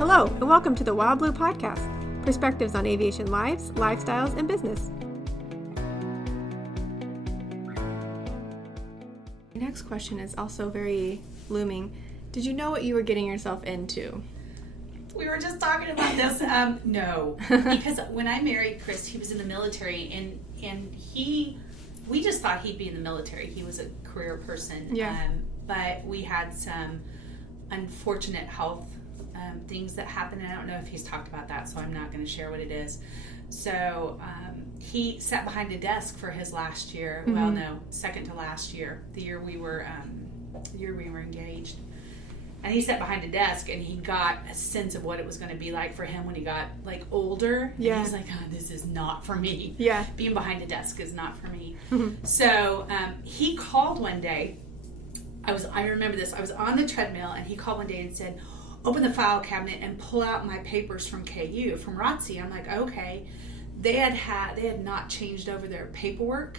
Hello, and welcome to the Wildblue podcast, perspectives on aviation lives, lifestyles, and business. The next question is also very looming. Did you know what you were getting yourself into? We were just talking about this. No, because when I married Chris, he was in the military, and we just thought he'd be in the military. He was a career person. Yeah. But we had some unfortunate health things that happened, and I don't know if he's talked about that, so I'm not going to share what it is. So he sat behind a desk for his last year. Mm-hmm. Well, no, second to last year, the year we were engaged. And he sat behind a desk, and he got a sense of what it was going to be like for him when he got like older. Yeah. And he's like, oh, this is not for me. Yeah. Being behind a desk is not for me. Mm-hmm. So he called one day. I remember this. I was on the treadmill, and he called one day and said, open the file cabinet and pull out my papers from KU, from ROTC. I'm like, okay. They had not changed over their paperwork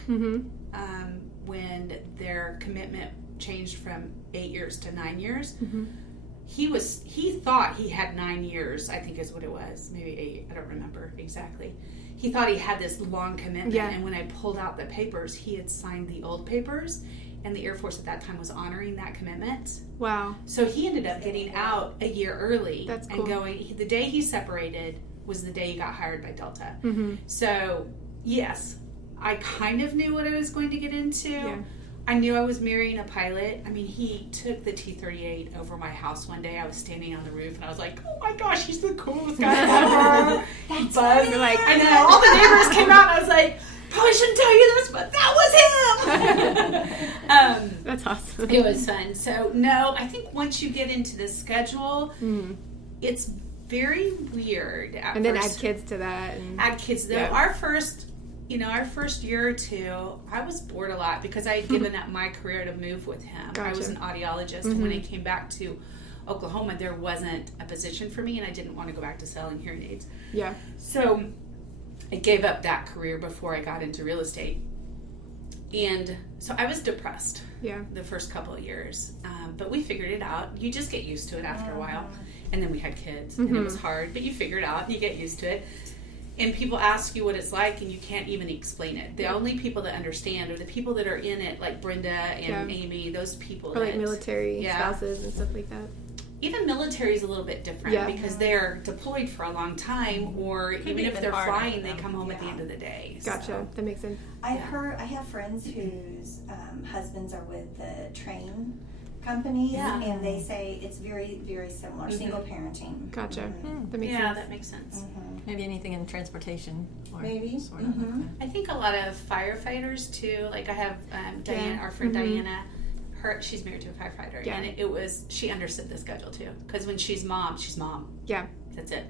when their commitment changed from 8 years to 9 years. Mm-hmm. He thought he had 9 years, I think is what it was, maybe 8, I don't remember exactly. He thought he had this long commitment, and when I pulled out the papers, he had signed the old papers, and the Air Force at that time was honoring that commitment. Wow. So he ended up getting out a year early. That's cool. And going, the day he separated was the day he got hired by Delta. Mm-hmm. So, yes, I kind of knew what I was going to get into. Yeah. I knew I was marrying a pilot. I mean, he took the T-38 over my house one day. I was standing on the roof, and I was like, oh my gosh, he's the coolest guy ever. That's funny. You're like, I know. All the neighbors came out, and I was like, probably shouldn't tell you this, but that was him. That's awesome. It was fun. So, no, I think once you get into the schedule, it's very weird. And then add kids to that. Add kids. Though. Our first year or two, I was bored a lot because I had given up my career to move with him. Gotcha. I was an audiologist, and when I came back to Oklahoma, there wasn't a position for me, and I didn't want to go back to selling hearing aids. Yeah. So I gave up that career before I got into real estate. And so I was depressed the first couple of years. But we figured it out. You just get used to it after a while. And then we had kids, and it was hard, but you figure it out. You get used to it. And people ask you what it's like, and you can't even explain it. The only people that understand are the people that are in it, like Brenda and Amy, those people. Or like military spouses and stuff like that. Even military is a little bit different because they're deployed for a long time, or even if they're flying, they come home at the end of the day. Gotcha. So. That makes sense. I have friends whose husbands are with the train companies, and they say it's very, very similar, single parenting. Gotcha. That makes sense. Yeah, that makes sense. Maybe anything in transportation. Or maybe. Sort of like I think a lot of firefighters too. Like I have Diana, our friend Diana. She's married to a firefighter, and she understood the schedule too. Because when she's mom. Yeah. That's it.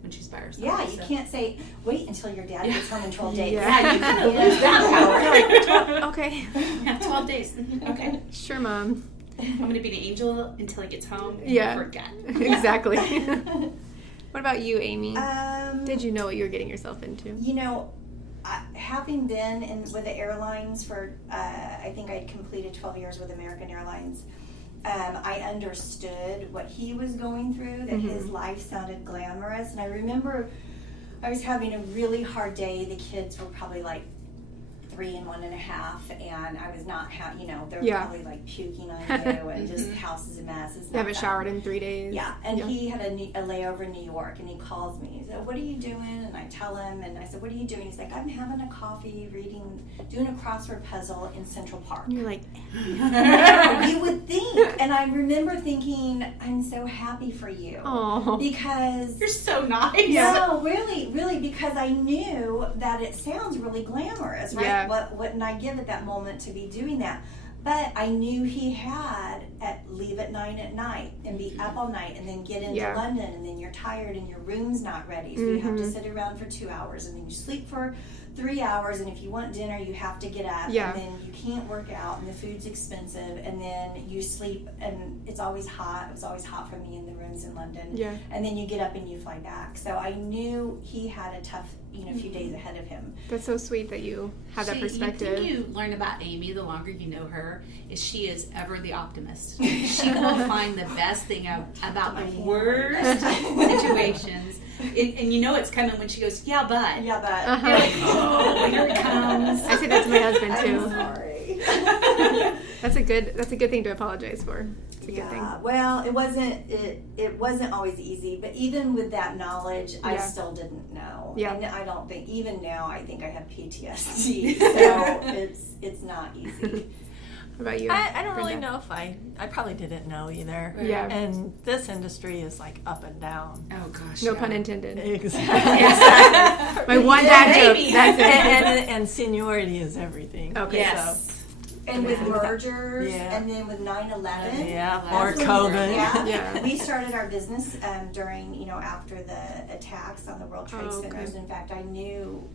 When she's by herself. Yeah, you can't say wait until your dad gets home in 12 days. Yeah, you kind of lose that power. Okay. Yeah, 12 days. Okay. Sure, Mom. I'm going to be an angel until he gets home. And Yeah. Forget. Exactly. What about you, Amy? Did you know what you were getting yourself into? You know, having been with the airlines for, I think I'd completed 12 years with American Airlines, I understood what he was going through, that his life sounded glamorous. And I remember I was having a really hard day. The kids were probably like 3 and 1.5, and I was not, they're probably like puking on you, and just the house is a mess. You haven't showered in 3 days. Yeah, and he had a layover in New York, and he calls me. He said, "What are you doing?" And I tell him, and I said, "What are you doing?" He's like, "I'm having a coffee, doing a crossword puzzle in Central Park." And you're like, you would think, and I remember thinking, "I'm so happy for you," because you're so nice. No, really, really, because I knew that it sounds really glamorous, right? Yeah. What wouldn't I give at that moment to be doing that? But I knew he had leave at 9 at night and be up all night and then get into London, and then you're tired and your room's not ready, so you have to sit around for 2 hours, and then you sleep for 3 hours, and if you want dinner, you have to get up, Yeah. and then you can't work out, and the food's expensive, and then you sleep, and it's always hot. It was always hot for me in the rooms in London. Yeah. And then you get up and you fly back. So I knew he had a tough, few days ahead of him. That's so sweet that you have that perspective. The thing you learn about Amy the longer you know her is she is ever the optimist. She will find the best thing about the worst situations. And it's coming when she goes, yeah, but. Yeah, but. Uh-huh. You're like, oh, here it comes. I say that to my husband too. I'm sorry. That's a good thing to apologize for. It's a good thing. Well, it wasn't always easy, but even with that knowledge, I still didn't know. Yeah. And I don't think, even now, I think I have PTSD, so it's not easy. How about you? I don't really Brenda? know if I probably didn't know either. Yeah. And this industry is like up and down. Oh, gosh. No yeah. pun intended. Exactly. My one dad maybe. joke. That's it. and seniority is everything. Okay. Yes. So, And with Yeah. mergers, Yeah. and then with 9/11. yeah, That's or That's when COVID. Yeah. We started our business during, after the attacks on the World Trade Oh, okay. Centers. In fact, I knew,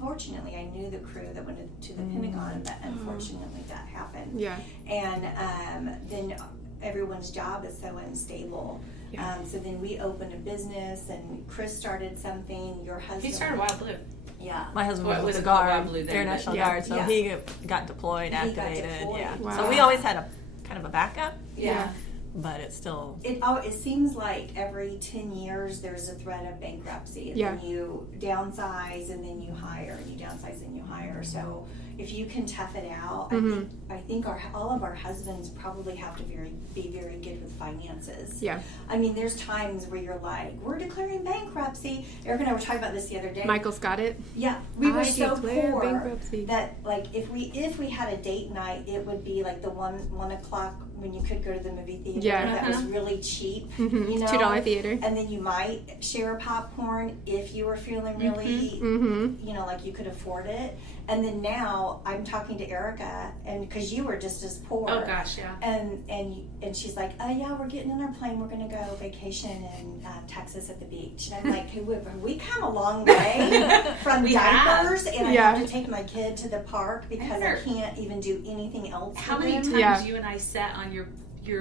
fortunately, I knew the crew that went to the Pentagon, but unfortunately that happened. Yeah. And then everyone's job is so unstable. Yeah. So then we opened a business, and Chris started something. Your husband. He started Wildblue. Yeah. My husband Well, it was was the Guard, Wildblue then, Air but- National Yeah. Guard, so Yeah. he got deployed, He got activated. deployed. Yeah. Wow. So we always had a kind of a backup, Yeah. but it's still. It seems like every 10 years there's a threat of bankruptcy, and Yeah. then you downsize, and then you hire, and you downsize and you hire. So if you can tough it out, I think all of our husbands probably have to be very good with finances. Yeah. I mean, there's times where you're like, we're declaring bankruptcy. Eric and I were talking about this the other day. Michael's got it. Yeah, we were I so declare poor bankruptcy. that like if we had a date night, it would be like the 1 o'clock when you could go to the movie theater. Yeah. That was really cheap. Mhm. You know, $2 theater. and then you might share popcorn if you were feeling really, Mm-hmm. like you could afford it. And then now I'm talking to Erica, and because you were just as poor. Oh, gosh, yeah. And she's like, oh yeah, we're getting in our plane. We're gonna go vacation in Texas at the beach. And I'm like, hey, we come a long way from We have. diapers, and I Yeah. have to take my kid to the park because I can't even do anything else. How with many him. times Yeah. you and I sat on your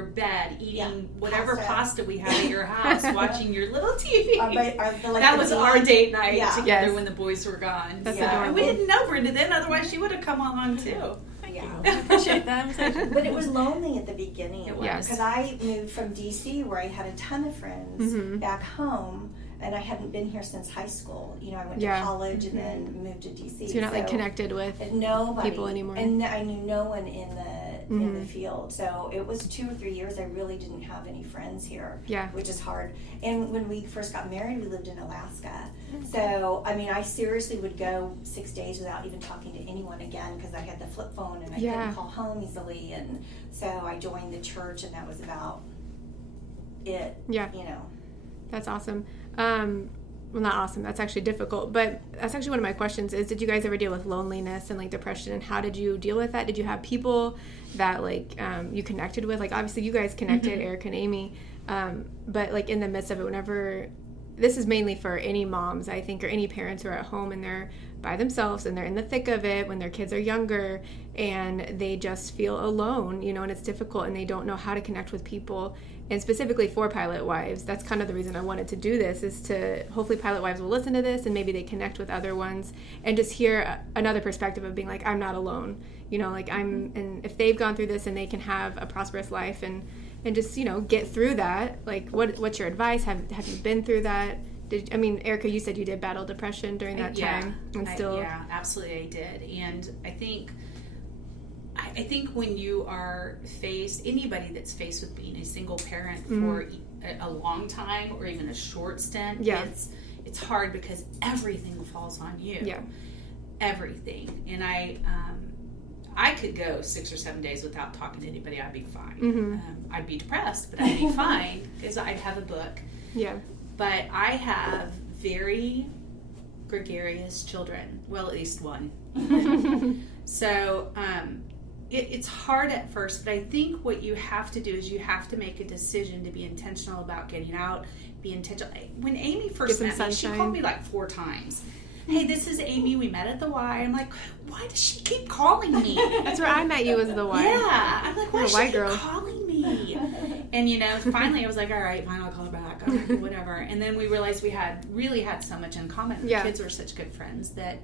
bed eating Yeah. whatever Pasta. pasta we had at your house, watching your little TV. That Was our date night Yeah. together Yes. when the boys were gone. That's Yeah. adorable. And we didn't know Brenda then, otherwise she would have come along too. Yeah. I appreciate that. But it was lonely at the beginning. It was. Yes. Because I moved from DC, where I had a ton of friends, Mhm. back home, and I hadn't been here since high school. I went Yeah. to college and then moved to DC. So you're not like connected with nobody people anymore. and I knew no one in the Mhm. field. So it was 2 or 3 years I really didn't have any friends here. Yeah. Which is hard. And when we first got married, we lived in Alaska. So I mean, I seriously would go 6 days without even talking to anyone again because I had the flip phone and I Yeah. couldn't call home easily. And so I joined the church, and that was about it. Yeah. That's awesome. Well, not awesome. That's actually difficult. But that's actually one of my questions is, did you guys ever deal with loneliness and like depression, and how did you deal with that? Did you have people that like you connected with? Like obviously you guys connected, Eric and Amy, but like in the midst of it, whenever, this is mainly for any moms, I think, or any parents who are at home and they're by themselves and they're in the thick of it when their kids are younger and they just feel alone, and it's difficult and they don't know how to connect with people. And specifically for Pilot Wives, that's kind of the reason I wanted to do this, is to hopefully Pilot Wives will listen to this and maybe they connect with other ones and just hear another perspective of being like, I'm not alone, and if they've gone through this and they can have a prosperous life and just, get through that. Like, what's your advice? Have you been through that? Erica, you said you did battle depression during that time. And Yeah, absolutely I did. And I think when you are anybody that's faced with being a single parent for a long time or even a short stint, it's hard because everything falls on you. Yeah. Everything. And I could go 6 or 7 days without talking to anybody. I'd be fine. I'd be depressed, but I'd be fine because I'd have a book. Yeah. But I have very gregarious children. Well, at least one. So it's hard at first, but I think what you have to do is you have to make a decision to be intentional about getting out, be intentional. When Amy first met me, she called me like 4 times. hey, this is Amy. We met at the Y. I'm like, why does she keep calling me? That's where I met you, as the Y. Yeah. I'm like, why does she keep girl. calling me? And, finally I was like, all right, fine, I'll call her back. Okay, whatever. And then we realized we really had so much in common. The kids were such good friends that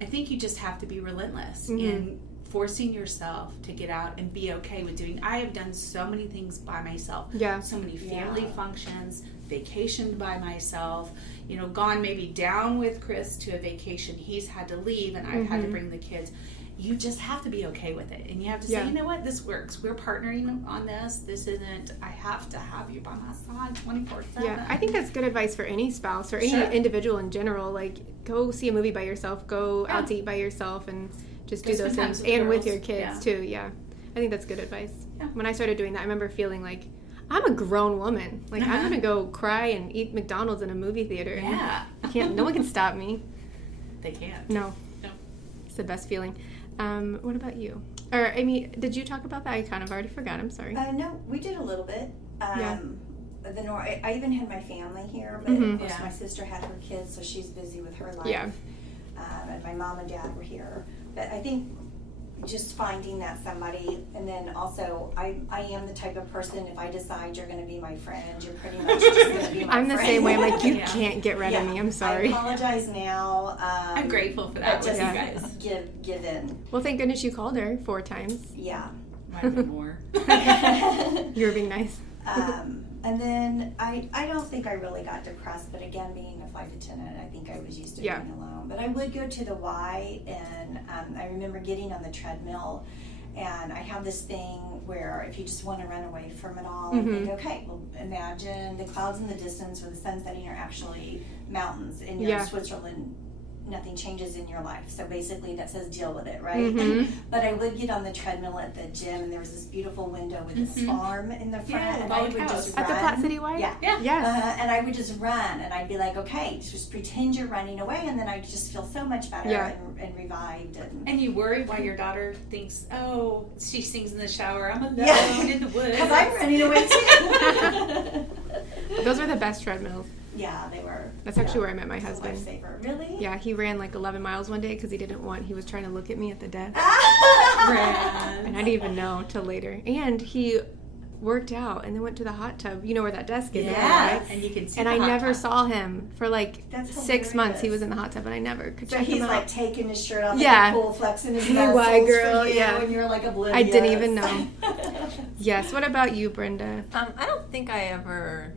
I think you just have to be relentless in forcing yourself to get out and be okay with doing. I have done so many things by myself. Yeah. So many family functions, vacationed by myself, gone maybe down with Chris to a vacation. He's had to leave and I've had to bring the kids. You just have to be okay with it. And you have to say, you know what, this works. We're partnering on this. This isn't, I have to have you by my side 24/7. Yeah, I think that's good advice for any spouse or any individual in general. Like, go see a movie by yourself, go out to eat by yourself, and just do those things. And with your kids, too, I think that's good advice. Yeah. When I started doing that, I remember feeling like, I'm a grown woman. Like, I'm going to go cry and eat McDonald's in a movie theater. Yeah. No one can stop me. They can't. No. It's the best feeling. What about you? Or, Amy, did you talk about that? I kind of already forgot. I'm sorry. No, we did a little bit. I even had my family here, but of course my sister had her kids, so she's busy with her life. Yeah. And my mom and dad were here. But I think just finding that somebody, and then also I am the type of person, if I decide you're going to be my friend, you're pretty much just going to be my friend. I'm the same way. I'm like, you can't get rid of me. I'm sorry. I apologize now. I'm grateful for that. Just you guys. give in. Well, thank goodness you called her 4 times. Yeah. Might have been more. You were being nice. And then I don't think I really got depressed, but again, being a flight attendant, I think I was used to being alone. But I would go to the Y, and I remember getting on the treadmill, and I have this thing where if you just want to run away from it all, and think, okay, well, imagine the clouds in the distance or the sun setting are actually mountains, and you're in Switzerland. Nothing changes in your life. So basically that says deal with it, right? But I would get on the treadmill at the gym, and there was this beautiful window with this farm in the front, and I would just run. At the Platte City Y? Yeah. Yes. And I would just run, and I'd be like, okay, just pretend you're running away, and then I'd just feel so much better and revived. And you worry why your daughter thinks, oh, she sings in the shower, I'm alone in the woods. Because I'm running away too. Those were the best treadmills. Yeah, they were. That's actually where I met my husband. Lifesaver. Really? Yeah, he ran like 11 miles one day because he was trying to look at me at the desk. And I didn't even know till later. And he worked out and then went to the hot tub. You know where that desk is? Yeah, and you can see. And I never saw him for like That's 6 months. He was in the hot tub, and I never could check him out. So he's like taking his shirt off, like pool, flexing his muscles White girl, for you, and you're like oblivious. I didn't even know. Yes. What about you, Brenda? I don't think I ever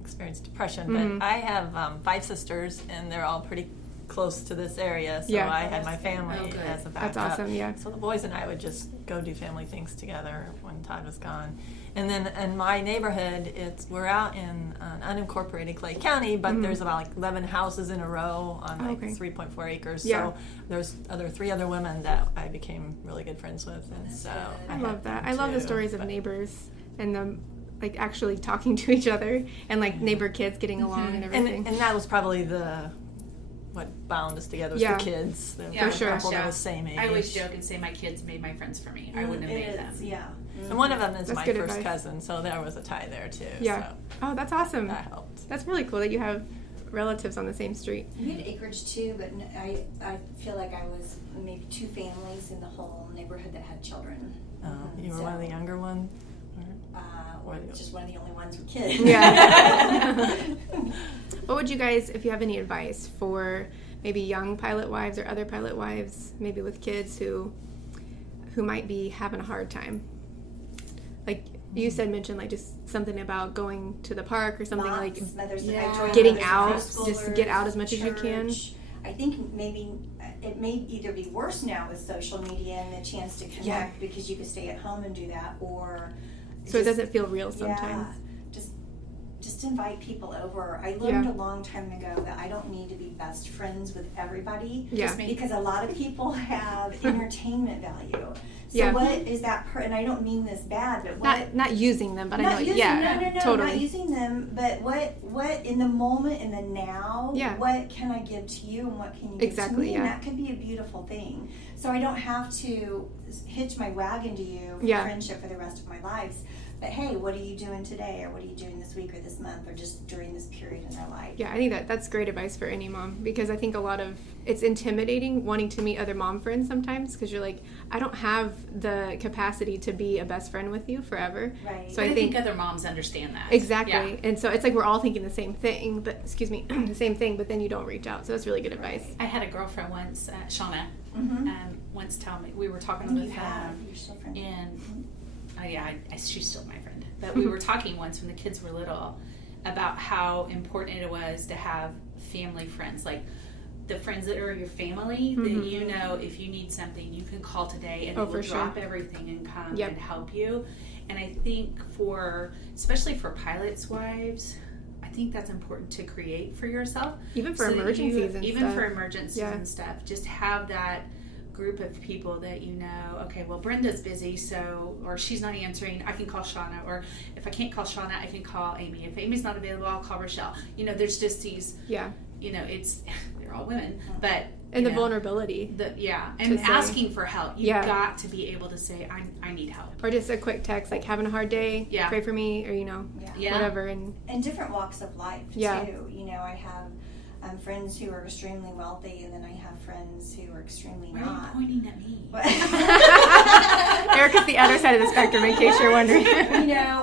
experienced depression, but I have 5 sisters, and they're all pretty close to this area, so I had my family as a backup. That's awesome, yeah. So the boys and I would just go do family things together when Todd was gone. And then in my neighborhood, we're out in an unincorporated Clay County, but there's about like 11 houses in a row on 3.4 acres. So there's 3 other women that I became really good friends with, and so I love that. I love the stories of neighbors and them like actually talking to each other, and like neighbor kids getting along and everything. And that was probably what bound us together was the kids. For sure. Couple that was same age. I always joke and say my kids made my friends for me. I wouldn't have made them. Yeah. And one of them is That's my good first advice. cousin, so there was a tie there too. Yeah. So Oh, that's awesome. that helped. That's really cool that you have relatives on the same street. We had acreage too, but I feel like I was maybe 2 families in the whole neighborhood that had children. You were one of the younger ones? Or just one of the only ones with kids. Yeah. What would you guys, if you have any advice for maybe young pilot wives or other pilot wives, maybe with kids who might be having a hard time? Like you mentioned like just something about going to the park or something getting out, just get out as much as you can. I think maybe it may either be worse now with social media and the chance to connect because you could stay at home and do that, or so it doesn't feel real sometimes. Just invite people over. I learned a long time ago that I don't need to be best friends with everybody. Yeah. Because a lot of people have entertainment value. So what is that and I don't mean this bad, but what not using them, but I know no, totally. not using them, but what in the moment, in the now, what can I give to you and what can you give to me? And that could be a beautiful thing. So I don't have to hitch my wagon to you for friendship for the rest of my life. But hey, what are you doing today, or what are you doing this week or this month, or just during this period in their life? Yeah, I think that's great advice for any mom, because I think it's intimidating wanting to meet other mom friends sometimes, because you're like, I don't have the capacity to be a best friend with you forever. Right. So I think other moms understand that. Exactly. Yeah. And so it's like we're all thinking the same thing, but the same thing, but then you don't reach out. So that's really good advice. I had a girlfriend once, Shauna, once tell me, we were talking on the phone, you're still friends. and she's still my friend. But we were talking once when the kids were little about how important it was to have family friends, like the friends that are your family, that you know if you need something, you can call today and they will drop everything and come and help you. And I think especially for pilots' wives, I think that's important to create for yourself. Even for emergencies and stuff. Just have that group of people that you know, okay, well, Brenda's busy, or she's not answering, I can call Shauna, or if I can't call Shauna, I can call Amy. If Amy's not available, I'll call Rochelle. There's just these, they're all women, but and the vulnerability. And asking for help. You've got to be able to say, I need help. Or just a quick text, like, having a hard day, pray for me, or, whatever. And different walks of life, too. I have friends who are extremely wealthy, and then I have friends who are extremely not. Why are you pointing at me? Erica's the other side of the spectrum, in case you're wondering.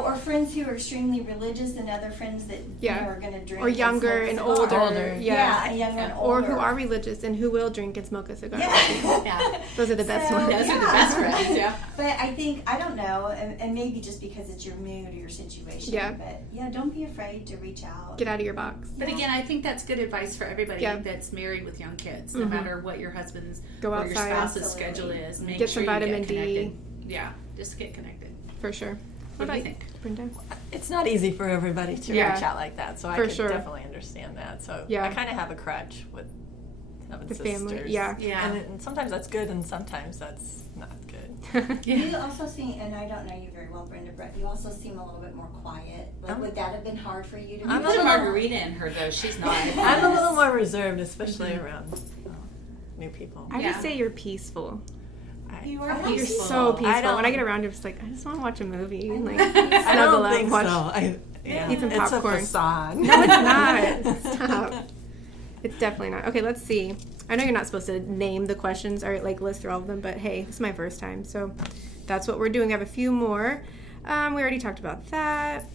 Or friends who are extremely religious, and other friends that are going to drink. Or younger and older. Younger and older. Or who are religious and who will drink and smoke a cigar. Yeah. Those are the best ones. Those are the best friends, But I think, I don't know, and maybe just because it's your mood or your situation. Yeah. But don't be afraid to reach out. Get out of your box. But again, I think that's good advice for everybody that's married with young kids, no matter what your husband's or your spouse's schedule is. Get some vitamin D. Yeah, just get connected. For sure. What do you think, Brenda? It's not easy for everybody to reach out like that, so I can definitely understand that. So I kind of have a crutch with having the sisters. family. Yeah. And sometimes that's good, and sometimes that's not good. You also seem, and I don't know you very well, Brenda, but you also seem a little bit more quiet. Would that have been hard for you to? I'm a margarita in her, though. She's not. I'm a little more reserved, especially around new people. I would say you're peaceful. You are peaceful. You're so peaceful. When I get around, you're just like, I just want to watch a movie. I don't think so. Eat some popcorn. It's a facade. No, it's not. Stop. It's definitely not. Okay, let's see. I know you're not supposed to name the questions or list through all of them, but hey, this is my first time, so that's what we're doing. I have a few more. We already talked about that.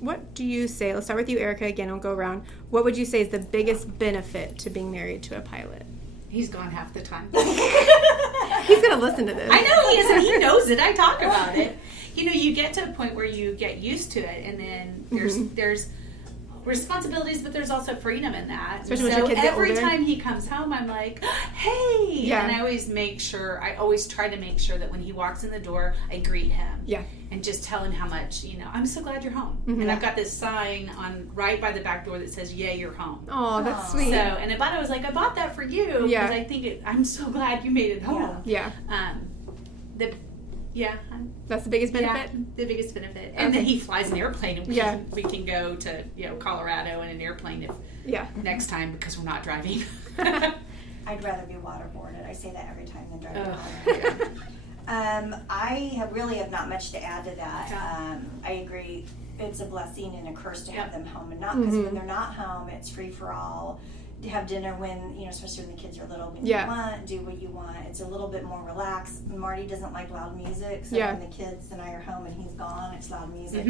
What do you say? Let's start with you, Erica. Again, we'll go around. What would you say is the biggest benefit to being married to a pilot? He's gone half the time. He's going to listen to this. I know he is, and he knows it. I talk about it. You get to a point where you get used to it, and then there's responsibilities, but there's also freedom in that. Especially when your kids get older. Every time he comes home, I'm like, hey! Yeah. And I always try to make sure that when he walks in the door, I greet him. Yeah. And just tell him how much, I'm so glad you're home. And I've got this sign right by the back door that says, yeah, you're home. Oh, that's sweet. So, and Tabitha was like, I bought that for you. Because I think I'm so glad you made it home. Yeah. That's the biggest benefit? Yeah, the biggest benefit. And then he flies an airplane, and we can go to Colorado in an airplane next time because we're not driving. I'd rather be waterboarded. I say that every time than driving. I really have not much to add to that. I agree. It's a blessing and a curse to have them home, and not because when they're not home, it's free for all. To have dinner when, especially when the kids are little, when you want, do what you want. It's a little bit more relaxed. Marty doesn't like loud music, so when the kids and I are home and he's gone, it's loud music.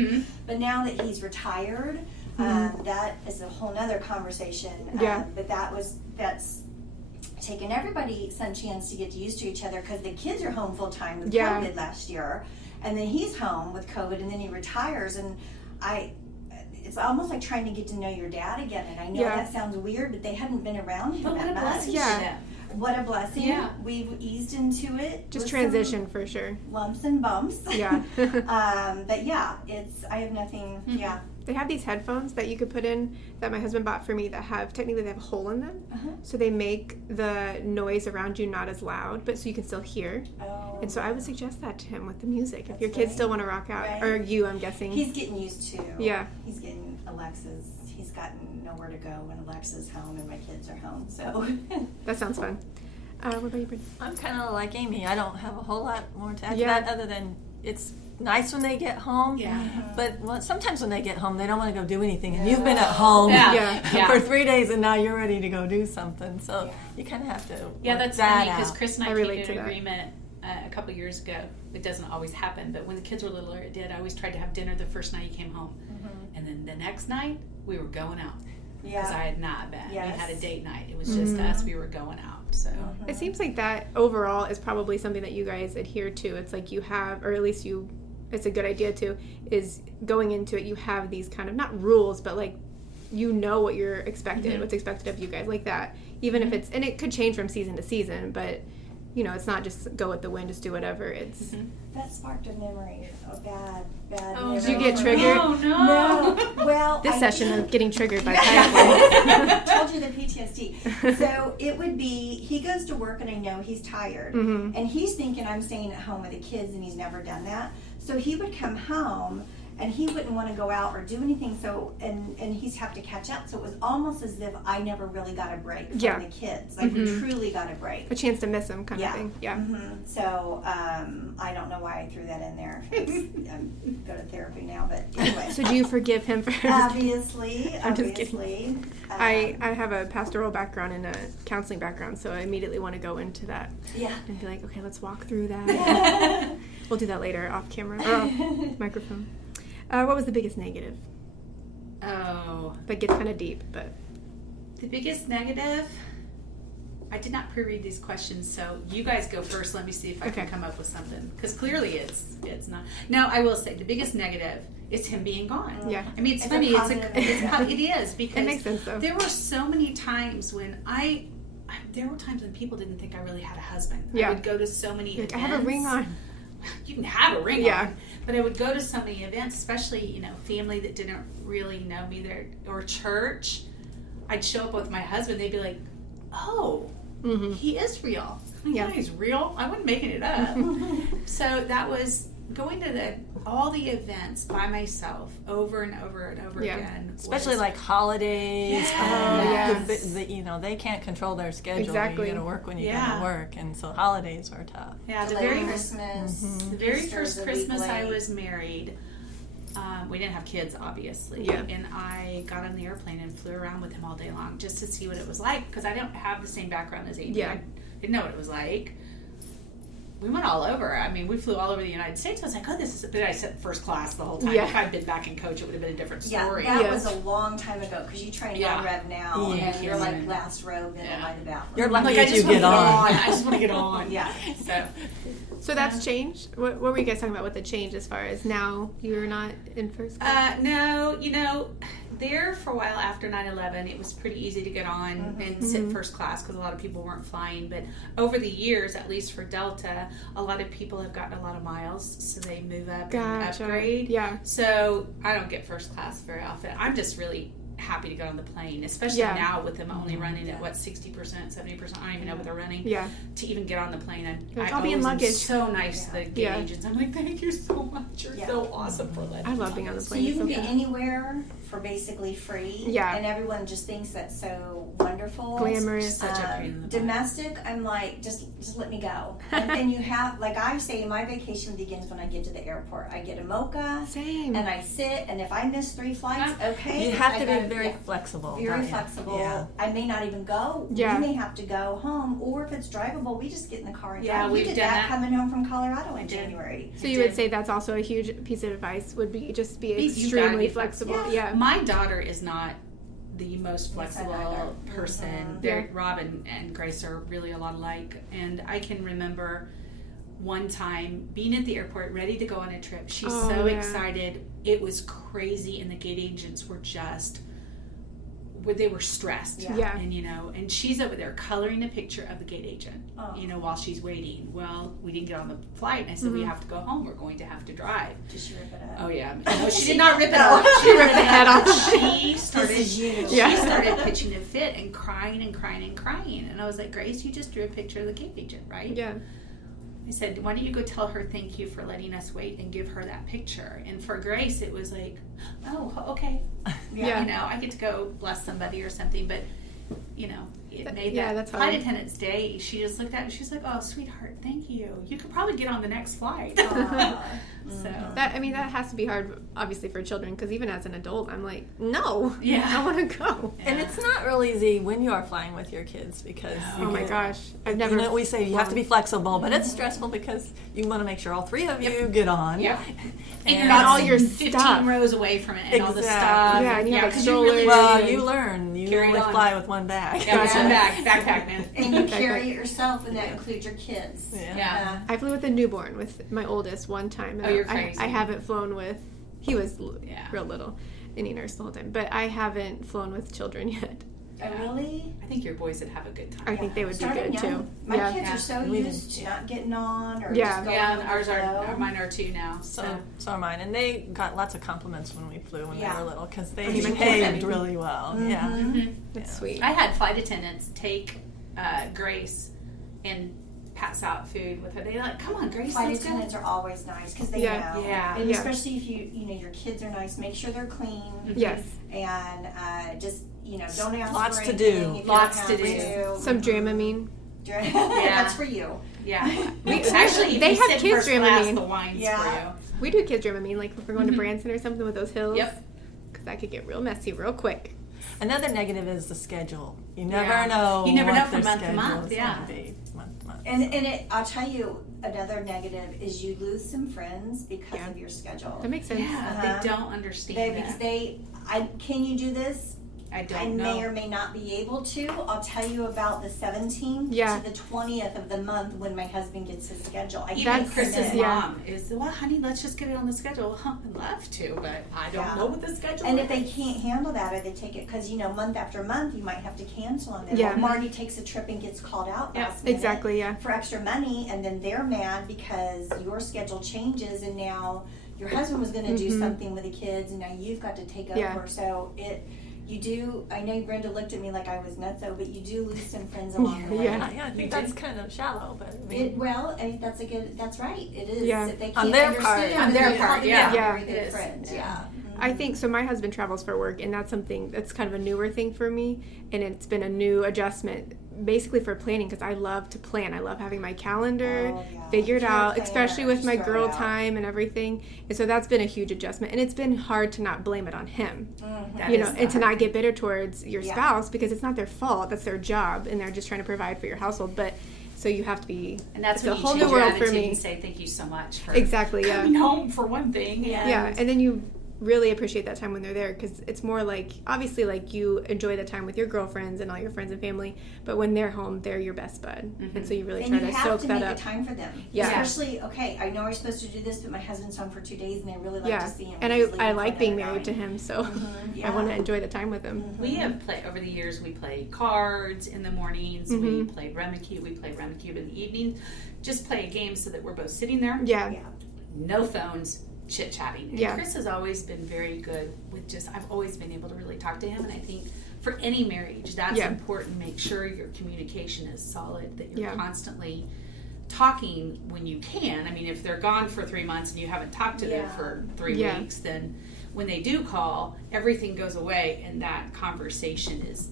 But now that he's retired, that is a whole nother conversation. But that's taken everybody some chance to get used to each other, because the kids are home full time with COVID last year, and then he's home with COVID, and then he retires, and it's almost like trying to get to know your dad again. And I know that sounds weird, but they hadn't been around for that much. What a blessing. Yeah. We've eased into it. Just transition for sure. Lumps and bumps. Yeah. But I have nothing. Yeah. They have these headphones that you could put in that my husband bought for me that technically they have a hole in them. So they make the noise around you not as loud, but so you can still hear. And so I would suggest that to him with the music. If your kids still want to rock out, or you, I'm guessing. He's getting used to. Yeah. He's getting Alexa's. He's gotten nowhere to go when Alexa's home and my kids are home. So that sounds fun. What about you, Brittany? I'm kind of like Amy. I don't have a whole lot more to add to that, other than it's nice when they get home. Yeah. But sometimes when they get home, they don't want to go do anything. And you've been at home Yeah. for 3 days, and now you're ready to go do something. So you kind of have to work that's that funny because out. Chris and I relate came to to an that. agreement a couple years ago. It doesn't always happen, but when the kids were littler, it did. I always tried to have dinner the first night he came home. And then the next night, we were going out. Because I had not been. Yes. We had a date night. It was just us. We were going out. So It seems like that overall is probably something that you guys adhere to. It's like you have, or at least it's a good idea to, is going into it, you have these kind of, not rules, but like, you know what you're expected, what's expected of you guys, like that. Even if it's, and it could change from season to season, but you know, it's not just go with the wind, just do whatever. It's That sparked a memory, a bad Oh, memory. did you get triggered? No. Well, This session of getting triggered by I told you the PTSD. So it would be, he goes to work and I know he's tired. And he's thinking I'm staying at home with the kids and he's never done that. So he would come home and he wouldn't want to go out or do anything. So, and he's have to catch up. So it was almost as if I never really got a break from the kids. Like we truly got a break. a chance to miss them kind of thing. Yeah. So I don't know why I threw that in there. I'm go to therapy now, but anyway. So do you forgive him for Obviously. I'm just kidding. Um, I have a pastoral background and a counseling background, so I immediately want to go into that and be like, okay, let's walk through that. We'll do that later off camera or off microphone. What was the biggest negative? Oh, That gets kind of deep, but the biggest negative. I did not pre-read these questions, so you guys go first. Let me see if I can come up with something, because clearly it's not. Now I will say the biggest negative is him being gone. Yeah. I mean it's It's funny. a positive, It is because it makes sense though. there were so many times when there were times when people didn't think I really had a husband. Yeah. I would go to so many Like, events. I have a ring on. You can have a ring Yeah. on, but I would go to so many events, especially family that didn't really know me there, or church. I'd show up with my husband. They'd be like, "Oh, he is real. Yeah, he's real. I wasn't making it up." So that was going to all the events by myself over and over and over again. Especially like holidays. They can't control their schedule. Exactly. You got to work when you got to work, and so holidays are tough. Yeah, the Like very Christmas. the very Easter's first a week Christmas I late. was married. We didn't have kids, obviously. Yeah. And I got on the airplane and flew around with him all day long just to see what it was like, because I don't have the same background as Amy. Yeah. I didn't know what it was like. We went all over. I mean, we flew all over the United States. I was like, oh, this is... But I sat first class the whole time. Yeah. If I'd been back in coach, it would have been a different story. Yeah, that was a long time ago because you train non-rev now Yeah. and you're like last row, middle by the bathroom. You're lucky Like, I if just you want to get get on. I just want to get on. Yeah. So that's changed. What were you guys talking about with the change as far as now you're not in first class? No, there for a while after 9/11, it was pretty easy to get on and sit first class because a lot of people weren't flying. But over the years, at least for Delta, a lot of people have gotten a lot of miles, so they move up and upgrade. Yeah. So I don't get first class very often. I'm just really happy to get on the plane, especially now with them only running at 60%, 70%. I don't even know what they're running. Yeah. To even get on the plane, I'll be in luggage. So nice, the gauge Yeah. agents. I'm like, thank you so much. You're so awesome for letting I love being on the So plane. you It's can so get fun. anywhere for basically free. Yeah. And everyone just thinks that's so wonderful. Glamorous. Such a pain in the butt. Domestic, I'm like, just let me go. And then you have, like I say, my vacation begins when I get to the airport. I get a mocha. Same. And I sit, and if I miss 3 flights, okay. You have I to gotta- be very flexible. Very don't you? flexible. Yeah. I may not even go. Yeah. You may have to go home, or if it's drivable, we just get in the car and Yeah, drive. we've We did done that that. coming home from Colorado in did. January. So you would say that's also a huge piece of advice would be just be You gotta extremely be flexible. flexible. Yeah. My daughter is not the most Yes, I flexible know. person. Yeah. Rob and Grace are really a lot alike. And I can remember one time being at the airport ready to go on a trip. She's Oh, so yeah. excited. It was crazy, and the gate agents were just... they were stressed. Yeah. And and she's over there coloring a picture of the gate agent, Oh. while she's waiting. Well, we didn't get on the flight, and I said, we have to go home. We're going to have to drive. Did she rip it up? Oh yeah, no, she did not rip it off. She ripped the head off. She started. This is you. She started pitching a fit and crying and crying and crying. And I was like, Grace, you just drew a picture of the gate agent, right? Yeah. I said, why don't you go tell her thank you for letting us wait and give her that picture? And for Grace, it was like, oh, okay. Yeah. I get to go bless somebody or something. But it made Yeah, that that's flight hard. attendant's day. She just looked at it and she's like, "Oh, sweetheart, thank you. You could probably get on the next flight." So That has to be hard, obviously, for children, because even as an adult, I'm like, no, Yeah. I want to go. And it's not real easy when you are flying with your kids because Oh my gosh, I've never. we say you have to be flexible, but it's stressful because you want to make sure all three of you get on. Yep. And you're And not all your 15 stuff. rows away from it and all the Exactly. stuff. Yeah, and you have, like, 'cause you really strollers. Well, do. you learn. You Carry only on. fly with one bag. Yeah, one backpack, man. And you carry it yourself, and that includes your kids. Yeah. I flew with a newborn with my oldest one time. And Oh, you're crazy. I haven't flown with. He was Yeah. real little, and he nursed the whole time. But I haven't flown with children yet. Oh, really? I think your boys would have a good time. I think they would be Starting good young. too. My Yeah. kids are so We used to not getting on or Yeah. just going Yeah, with ours the flow. are mine are too now. So are mine, and they got lots of compliments when we flew when Yeah. they were little because they Oh, you meant behaved anything. really well. Mhm. Yeah, That's Yeah. sweet. I had flight attendants take Grace and pass out food with her. They like, come on, Grace, Flight let's go. attendants are always nice because they Yeah. know. Yeah. And Yeah. especially if your kids are nice, make sure they're clean. Yes. And just, don't ask Lots for to anything do. if you Lots don't to have do. Some Dramamine. That's for you. Yeah. We- Actually, if they you have sit kids first class, Dramamine. the wine's Yeah. We do kids Dramamine, like if we're going to Branson or something with those hills. for you. Yep. Because that could get real messy real quick. Another negative is the schedule. You never Yeah. know. You never what know from their month to schedule month, is yeah. gonna be month to month. And I'll tell you another negative is you lose some friends because Yeah. of your schedule. That makes sense. Yeah, Uh-huh. they don't understand Because that. can you do this? I I don't may know. or may not be able to. I'll tell you about the 17th Yeah. to the 20th of the month when my husband gets his schedule. I Even can't Chris's commit. yeah. mom is, well, honey, let's just get it on the schedule. I'd love to, but I don't Yeah. know what the schedule And is. if they can't handle that or they take it, because, month after month you might have to cancel on them. Yeah. Or Marty takes a trip and gets called out Yep. last minute Exactly, yeah. for extra money, and then they're mad because your schedule changes and now your husband was going to do something with the kids and now you've got to take over. Yeah. So you do, I know Brenda looked at me like I was nutso, but you do lose some friends along the way. Yeah. I think that's kind of shallow, but I mean, That's right. It is. Yeah. If they can't On their understand, part. On their they're part, probably yeah. not Yeah. very good It is. friends. Yeah. I think so. My husband travels for work, and that's something that's kind of a newer thing for me, and it's been a new adjustment, basically for planning because I love to plan. I love having my calendar Oh, yeah. figured If you're a out, especially planner, with my just throw girl it out. time and everything. And so that's been a huge adjustment, and it's been hard to not blame it on him, That you is know, the and to hard not get bitter towards your Yeah. spouse because it's not their fault. That's their job, and they're just trying to provide for your household. But so you have to be. And that's it's when a you whole change new your world attitude for me. and say thank you so much for Exactly. Yeah. coming home for one thing. Yeah, and then you really appreciate that time when they're there because it's more like obviously like you enjoy the time with your girlfriends and all your friends and family, but when they're home they're your best bud, and so you really And try you to have soak to that make up. a time for them. Yeah. Especially, okay, I know I'm supposed to do this, but my husband's home for 2 days and I really like Yeah, to see him. and He's leaving I for like being another married to night. him, so Yeah. I want to enjoy the time with him. We have played over the years. We played cards in the mornings. We played Rummikub. We played Rummikub in the evening. Just play a game so that we're both sitting there. Yeah, Yeah. No phones, chit chatting. And Yeah. Chris has always been very good with just. I've always been able to really talk to him, and I think for any marriage, that's Yeah. important. Make sure your communication is solid. That you're Yeah. constantly talking when you can. I mean, if they're gone for 3 months and you haven't talked to them Yeah. for 3 Yeah. weeks, then when they do call, everything goes away, and that conversation is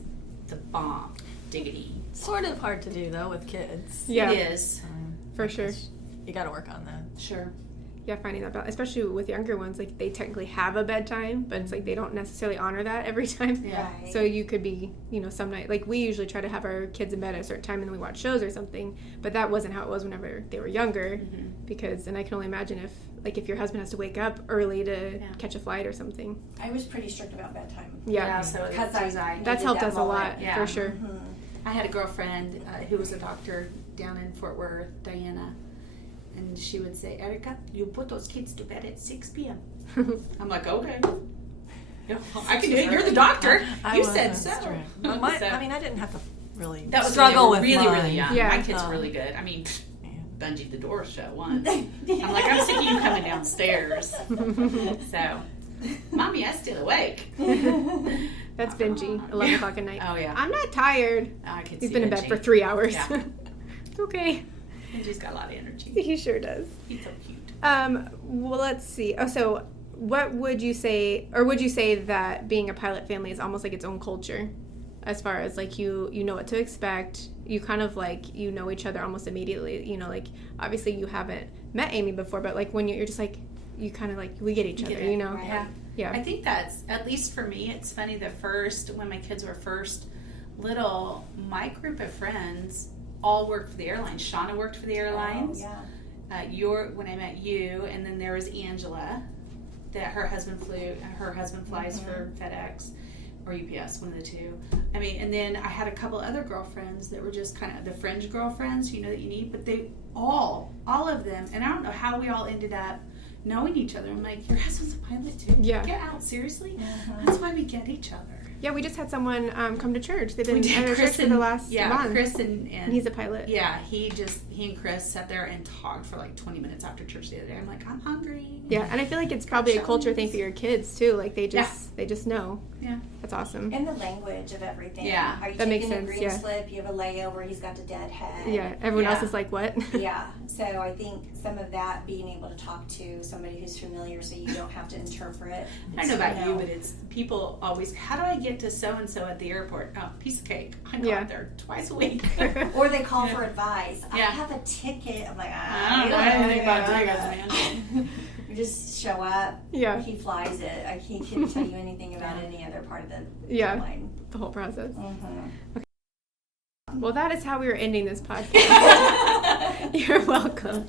the bomb. Diggity. sort of hard to do though with kids. yeah, It is. for sure. You got to work on that. Sure. Yeah, finding that balance, especially with younger ones, like they technically have a bedtime, but it's like they don't necessarily honor that every time. Yeah. Right. So you could be, some night, like we usually try to have our kids in bed at a certain time and then we watch shows or something, but that wasn't how it was whenever they were younger because, and I can only imagine if your husband has to wake up early to catch a flight or something. I was pretty strict about bedtime. Yeah. So Because was I That's needed helped that us a moment. lot, Yeah. for sure. I had a girlfriend who was a doctor down in Fort Worth, Diana, and she would say, Erica, you put those kids to bed at 6 p.m. I'm like, okay. Yeah, I can do it. You're the doctor. I You wasn't said so. strict. But So- I mean, I didn't have to really that was struggle with really, mine. really young. Yeah. My kids were really good. I mean, bungeed the door shut once. I'm like, I'm sick of you coming downstairs. So, Mommy, I'm still awake. That's Benji, 11 o'clock at night. Oh, yeah. I'm not tired. I can He's see been in bed Benji. for 3 hours. Yeah. It's okay. Benji's got a lot of energy. He sure does. He's so cute. Well, let's see. Oh, so what would you say, or would you say that being a pilot family is almost like its own culture? as far as like you know what to expect. You kind of like you know each other almost immediately. You know, like obviously you haven't met Amy before, but like when you're just like you kind of like we get each other. You know, right. Yeah. I think that's, at least for me, it's funny. When my kids were first little, my group of friends all worked for the airlines. Shauna worked for the airlines. Oh, yeah. When I met you, and then there was Angela, that her husband flies for FedEx or UPS, one of the two. I mean, and then I had a couple other girlfriends that were just kind of the fringe girlfriends, you know, that you need, but they all of them, and I don't know how we all ended up knowing each other. I'm like, your husband's a pilot too? Yeah. Get out, seriously? That's why we get each other. Yeah, we just had someone come to church. They've been at our church Chris for the last month. Chris and he's a pilot. Yeah, he and Chris sat there and talked for like 20 minutes after church the other day. I'm like, I'm hungry. Yeah, and I feel like it's probably a culture thing for your kids too. Like they just know. Yeah, that's awesome. And the language of everything. Yeah, are you that makes taking sense. a green slip? You have a layover. He's got the dead head. Yeah, everyone else is like, what? Yeah, so I think some of that, being able to talk to somebody who's familiar, so you don't have to interpret. I don't know about you, but it's people always. How do I get to so and so at the airport? Oh, piece of cake. I go out there twice a week. Or they call for advice. I have a ticket. I'm like, I don't know anything about tickets, man. You just show up. Yeah. He flies it. He couldn't tell you anything about any other part of the airline. The whole process. Mm-hmm. Okay. Well, that is how we are ending this podcast. You're welcome.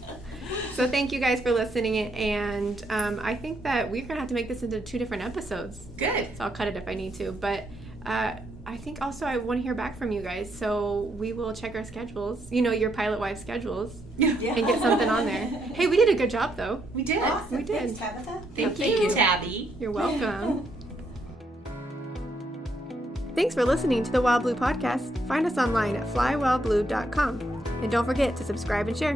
So thank you guys for listening, and I think that we're going to have to make this into 2 different episodes. Good. So I'll cut it if I need to, but I think also I want to hear back from you guys, so we will check our schedules, your pilot wife schedules, and get something on there. Hey, we did a good job, though. We did. Awesome. We did. Thanks, Tabitha. Thank you, Tabby. You're welcome. Thanks for listening to the Wildblue podcast. Find us online at flywildblue.com. And don't forget to subscribe and share.